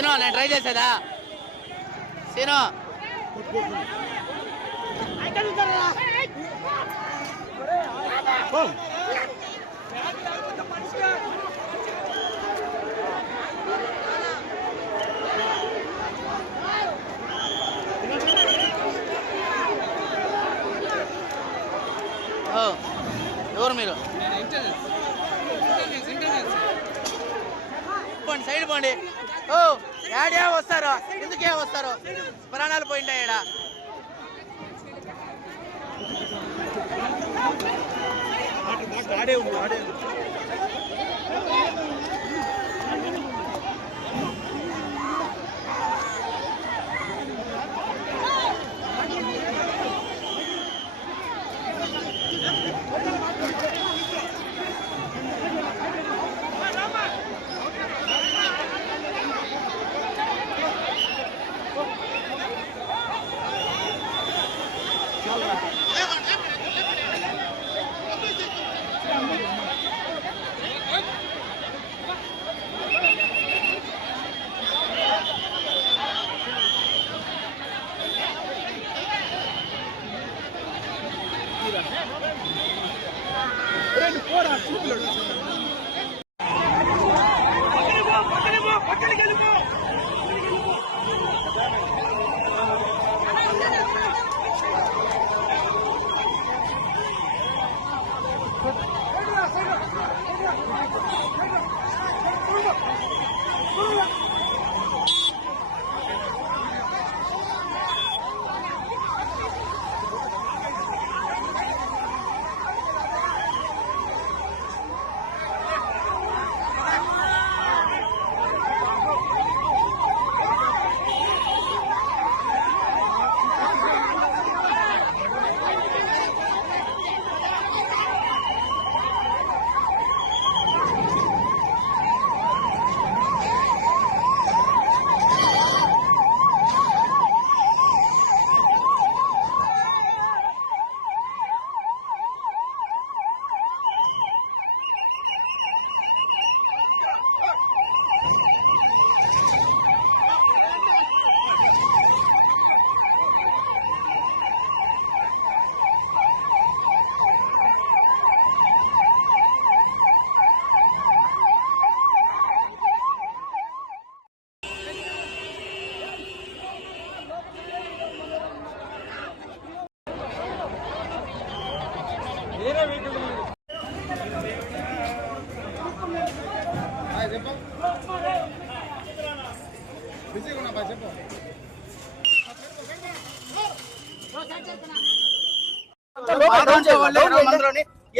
Scene నేను try చేసేదా scene ఎవరు మీరు పోండి సైడ్ పోండి. ఓ యాడే వస్తారు, ఎందుకే వస్తారు? ప్రాణాలు పోయింటాయి ఈడ.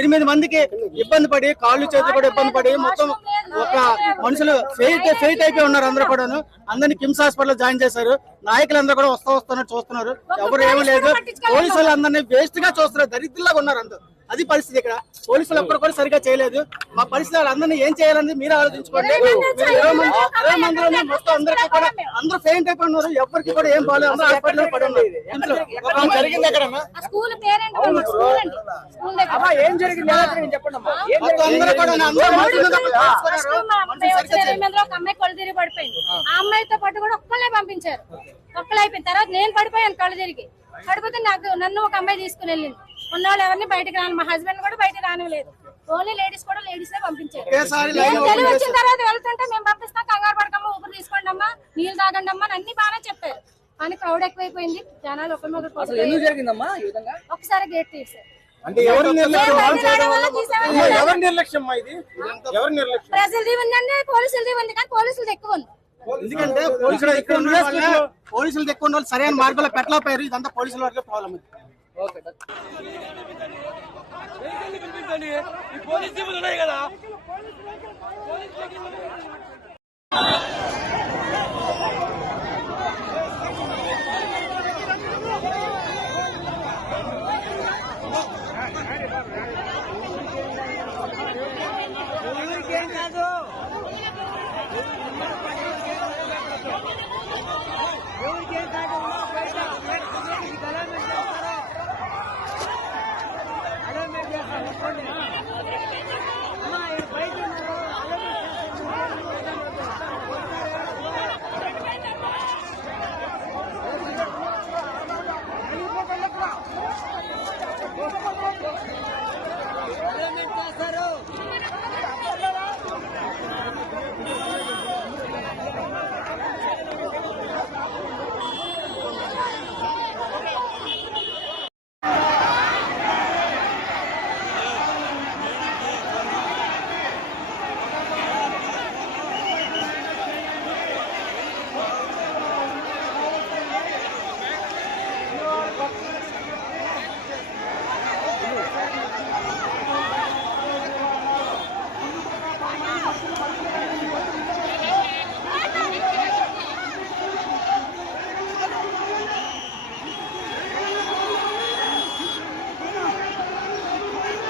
ఎనిమిది మందికి ఇబ్బంది పడి కాళ్ళు చేతులు కూడా ఇబ్బంది పడి మొత్తం ఒక మనుషులు ఫెయిట్ అయిపోయి ఉన్నారు. అందరూ కూడాను అందరినీ కిమ్స్ హాస్పిటల్ జాయిన్ చేశారు. నాయకులందరూ కూడా వస్తున్నారు చూస్తున్నారు. ఎవరు ఏమీ లేదు. పోలీసులు అందరినీ వేస్ట్ గా చూస్తున్నారు. దరిద్రులాగా ఉన్నారు అందరూ. అది పరిస్థితి. ఇక్కడ పోలీసులు ఒక్కరు కూడా సరిగా చేయలేదు. మా పరిస్థితి వాళ్ళందరినీ ఏం చేయాలని మీరు ఆలోచించుకోండి. 20 మందిలోనే మొత్తం అందరికీ కూడా అందరూ ఫెయింట్ అయిపోయి ఉన్నారు. ఎవరికి కూడా ఏం బాగాలేదు. అందరూ హాస్పిటల్ పడి ఉన్నారు. జరిగింది ఎక్కడ ఏం జరిగింది చెప్పండి. అందరూ కూడా అమ్మాయి కళ్ళు తిరిగి పడిపోయింది. ఆ అమ్మాయితో పాటు కూడా ఒక్కళ్ళే పంపించారు. ఒక్కళ్ళు అయిపోయిన తర్వాత నేను పడిపోయాను. కళ్ళు తిరిగి పడిపోతే నన్ను ఒక అమ్మాయి తీసుకుని వెళ్ళింది. ఉన్నవాళ్ళు ఎవరిని బయటకు రాను. మా హస్బెండ్ కూడా బయటకు రానివ్వలేదు. ఓన్లీ లేడీస్ కూడా లేడీస్ పంపించారు. తెలివి వచ్చిన తర్వాత వెళ్తుంటే మేము పంపిస్తాం, కంగారు పడకమ్మా, ఊపిరి తీసుకోండి అమ్మా, నీళ్ళు తాగండి అమ్మా అన్ని బాగానే చెప్పారు. కానీ క్రౌడ్ ఎక్కువైపోయింది. జనాలు ఒకసారి గేట్ తీసారు. ప్రజలది ఉందండి, పోలీసులది ఉంది. కానీ పోలీసులది ఎక్కువ ఉంది. ఎందుకంటే పోలీసులు ఎక్కువ ఉన్న వాళ్ళు సరైన మార్గంలో పెట్టలేకపోయారు. ఇదంతా పోలీసుల వరకే ప్రాబ్లం. పోలీసు ఉన్నాయి కదా.